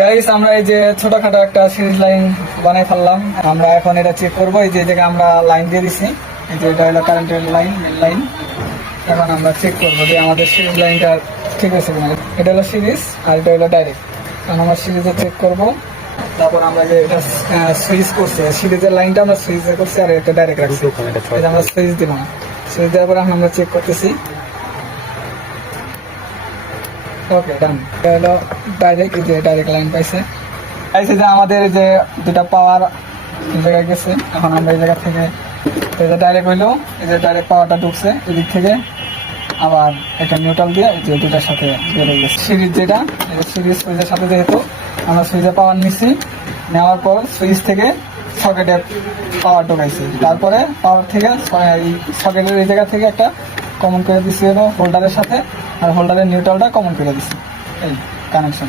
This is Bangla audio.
গাইস আমরা এই যে ছোটখাটো একটা সিরিজ লাইন বানাই ফেললাম। আমরা এখন এটা চেক করবো। এই যে জায়গায় আমরা লাইন দিয়ে দিছি, এই যে এটা হলো কারেন্টের লাইন, মেন লাইন। এখন আমরা চেক করবো যে আমাদের সিরিজ লাইনটা ঠিক আছে কিনা। এটা হলো সিরিজ আর এটা হলো ডাইরেক্ট। কারণ আমরা সিরিজে চেক করবো, তারপর আমরা যে এটা সুইচ করছি, সিরিজের লাইনটা আমরা সুইচে করছি আর এটা ডাইরেক্ট রাখছি। এটা আমরা সুইচ দিব না, সুইচ দেওয়ার পরে আমরা চেক করতেছি। ওকে ডান, এটা হলো ডাইরেক্ট, এই যে ডাইরেক্ট লাইন পাইছে। পাইছে যে আমাদের যে দুটা পাওয়ার জায়গায় গেছে। এখন আমরা এই জায়গা থেকে ডাইরেক্ট হইলো, এই যে ডাইরেক্ট পাওয়ারটা ঢুকছে এদিক থেকে, আবার একটা নিউট্রাল দিয়ে এই যে দুটার সাথে বেড়ে গেছে। সিরিজ যেটা, সিরিজ সুইচের সাথে যেহেতু আমরা সুইচে পাওয়ার নিচ্ছি, নেওয়ার পর সুইচ থেকে সকেটে পাওয়ার ঢোকাইছি। তারপরে পাওয়ার থেকে সকেটের এই জায়গা থেকে একটা কমন করে দিচ্ছি হলো হোল্ডারের সাথে, আর হোল্ডারের নিউট্রালটা কমন করে দিচ্ছি। এই কানেকশন।